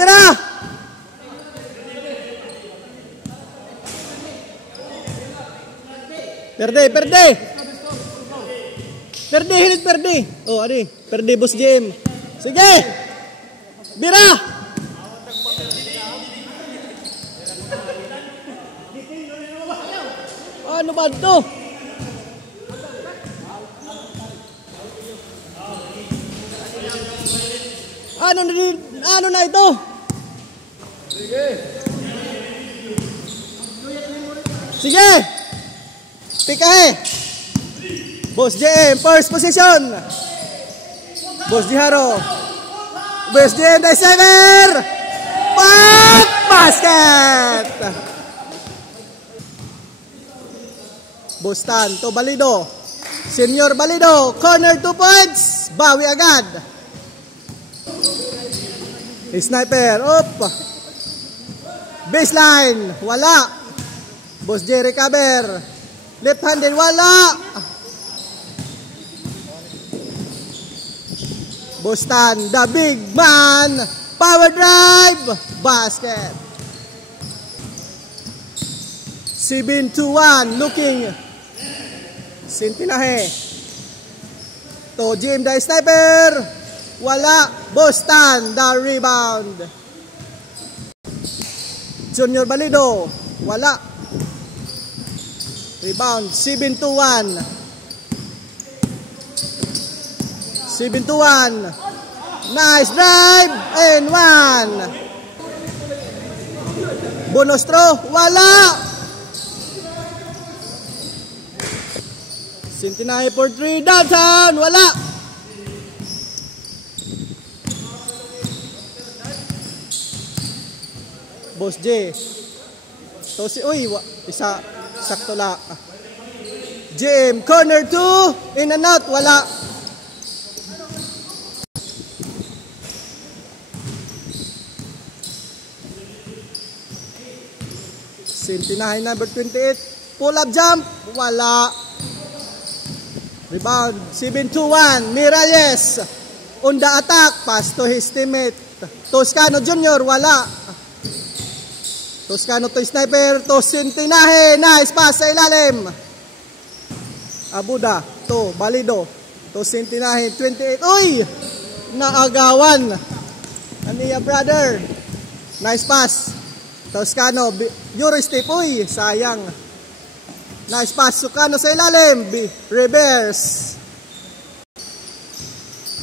Tira! Perde, perde! Perde, hilit perde! Oh, adi, perde boss JM. Sige! Bira! Ano ba ito? Ano na ito? Sige. Sige. Pikahe. Boss JM, first position. Boss Jiharo. Boss JM, the center. Basket. Boss Tan, to Balido. Senior Balido, corner 2 points. Bawi agad. Sniper, up. Baseline, wala. Boss J recover. Left-handed, wala. Boss Tan, the big man. Power drive. Basket. 7-1, looking. Sintinahe. To Jim, the sniper. Wala. Boston, the rebound. Junior Balido. Wala. Rebound. 7-1. 7-1. Nice drive. And 1. Bonus throw. Wala. Sintinahe for 3. Downtown. Wala. Boss J. So si isa sakto la. JM corner 2 in and out, wala. Sintinahe number 28, pull up jump, wala. Rebound 7-1, Miralles on the attack, pass to his teammate Toscano Jr., wala. Toscano to sniper, to Sintinahe, nice pass sa ilalim. Abuda, to Balido, to Sintinahe, 28, uy! Naagawan. Aniya brother, nice pass. Toscano, Euro step, uy, sayang. Nice pass, Sukano sa ilalim, reverse.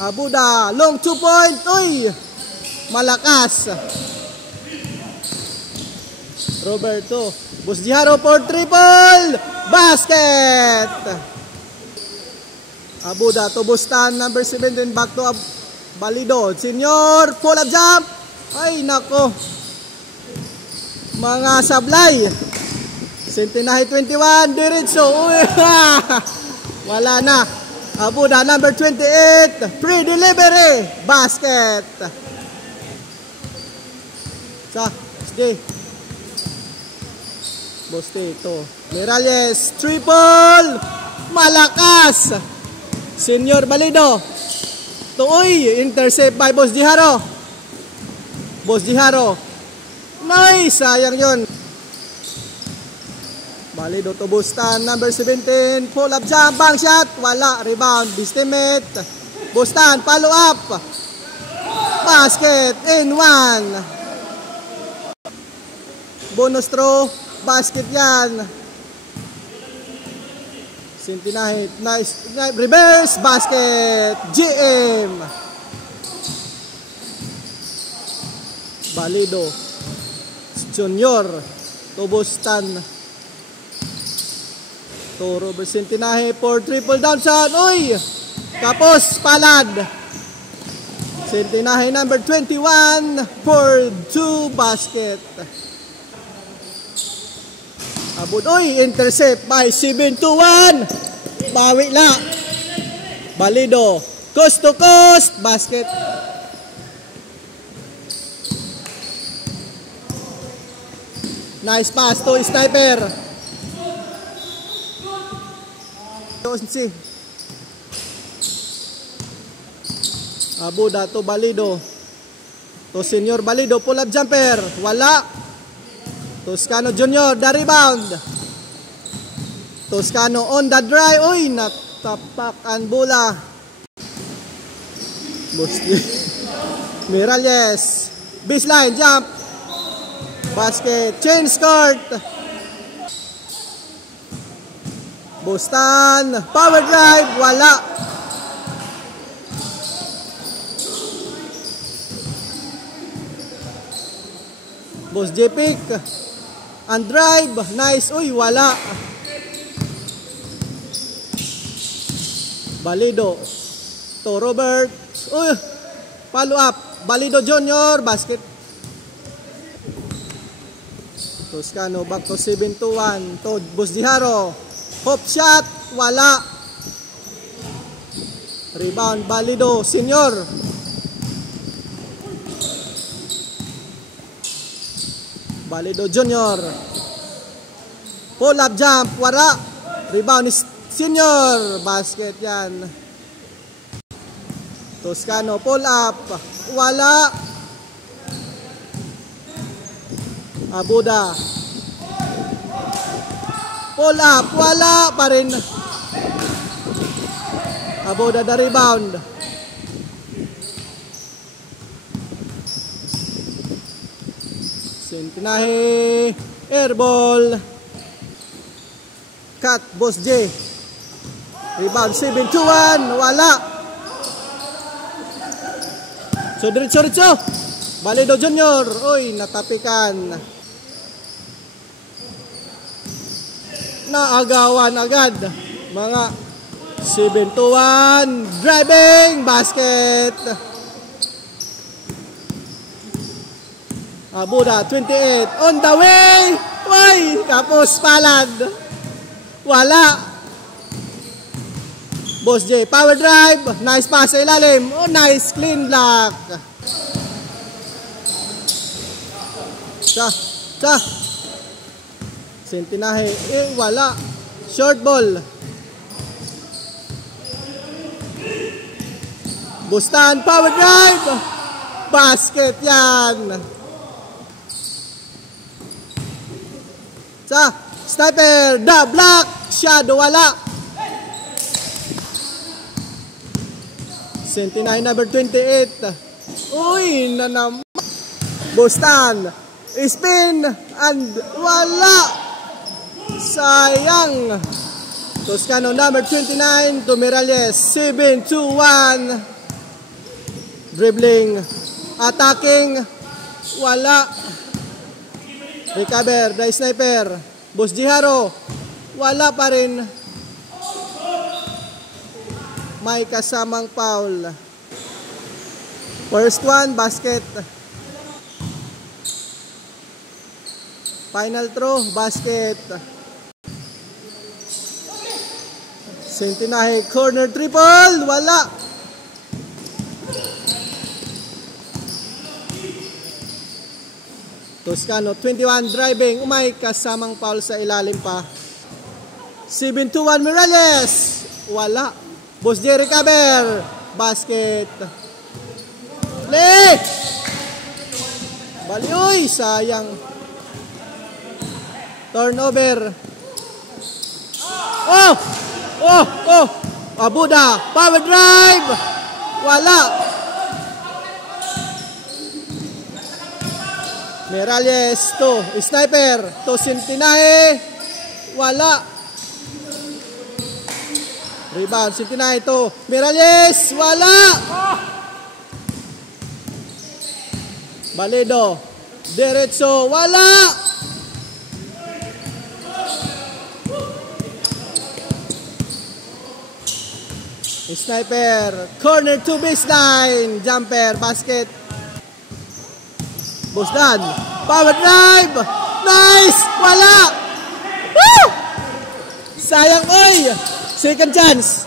Abuda, long 2 point, uy! Malakas. Roberto, Boss Jiharo for triple, basket. Abuda to Bustan, number 17, back to Balido, senior, pull up jump. Ay nako, mga sablay. Sintinahe 21, diretso, wala na. Abuda, number 28, pre-delivery, basket. Sa, stay. Boste ito. Miralles, triple! Malakas! Senior Balido. Tuoy, intercept by Boss Jiharo. Boss Jiharo. Nice! Sayang yun. Balido to Bustan, number 17. Pull up jump, bang shot. Wala. Rebound, distimate. Bustan, follow up. Basket, in 1. Bonus throw. Basket yan. Sintinahe, nice, reverse, basket, GM. Balido, Junior, Tobostan, to Robert Sintinahe for triple down shot, uy! Tapos, palad. Sintinahe number 21 for 2 basket. Abudoy, intercept by 7-1. Bawi la. Balido, coast to coast, basket. Nice pass to sniper. Abuda to Balido. To Senior Balido, pull-up jumper. Wala. Toscano Junior, the rebound. Toscano on the drive. Uy, natapak ang bola. Miralles. Baseline, jump. Basket, change court. Bostan, power drive. Wala. Boss J pick. And drive. Nice. Uy, wala. Balido. To Robert. Uy. Follow up. Balido Junior. Basket. Toscano back to 7-1. To Boss Diharo. Hop shot. Wala. Rebound. Balido Senior. Balido Junior. Pull up jump. Wala. Rebound is Senior. Basket yan. Toscano pull up. Wala. Abuda. Pull up. Wala pa rin. Abuda the rebound. Sentinahe. Airball. Cut. Boss J. Rebound 7-1. Wala. So diretso. Balido Junior. Uy, natapikan. Naagawan agad. Mga 7-1. Driving. Basket. Abuda 28 on the way. Uy, kapos palad. Wala. Boss J, power drive. Nice pass sa ilalim. Oh, nice clean block. Sa. Sentinahe. Wala. Short ball. Bustan, power drive. Basket yan. Sa sniper, the block, shadow, wala. Sentinay number 28. Uy, nanam. Bostan, spin, and wala. Sayang. Toscano number 29 to Miralles. 7-2-1. Dribbling, attacking, wala. Recover, the sniper. Boss Jiharo. Wala pa rin. May kasamang foul. First one, basket. Final throw, basket. Sentinahe, corner triple. Wala. Toscano, 21 driving. Umay kasamang foul sa ilalim pa. 7-2-1 Miralles. Wala. Boss J recover. Basket. Play. Balyoy. Sayang. Turnover. Oh. Abuda. Power drive. Wala. Miralles to sniper to Sentinahe. Wala. Rebound Sentinahe to Miralles. Wala. Balido. Diretso. Wala. Sniper. Corner to baseline. Jumper. Basket. Bosdan. Power drive. Nice. Wala. Woo! Sayang oy. Second chance.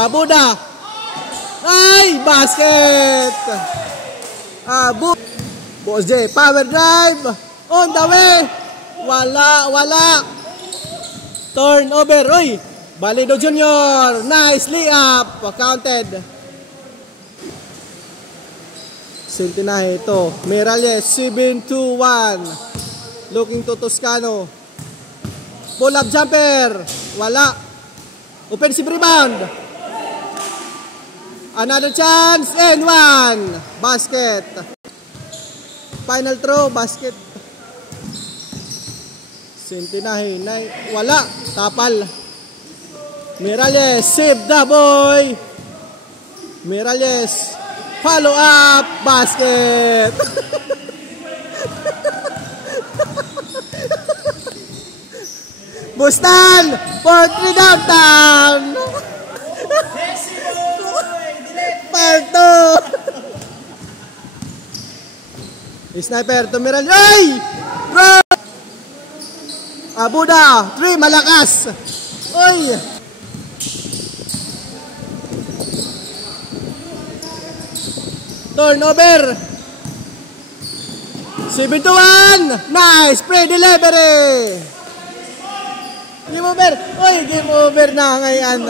Abuda. Ay, basket. Boss J. Power drive. On the way. Wala. Turnover. Oy. Balido Junior. Nice layup. Counted. Sentinahe ito. Miralles, 7-2-1. Looking to Toscano. Pull-up jumper. Wala. Offensive rebound. Another chance. And 1. Basket. Final throw. Basket. Sentinahe. Wala. Tapal. Miralles. Save the boy. Miralles. Follow up. Basket. Bustan! 4-3 downtown! Part 2! Sniper to Miralles. Ay! Bro! Abuda! 3, malakas! Oy! Turnover! 7-1! Nice! Pre-delivery! Game over! Oy! Game over na ngayon!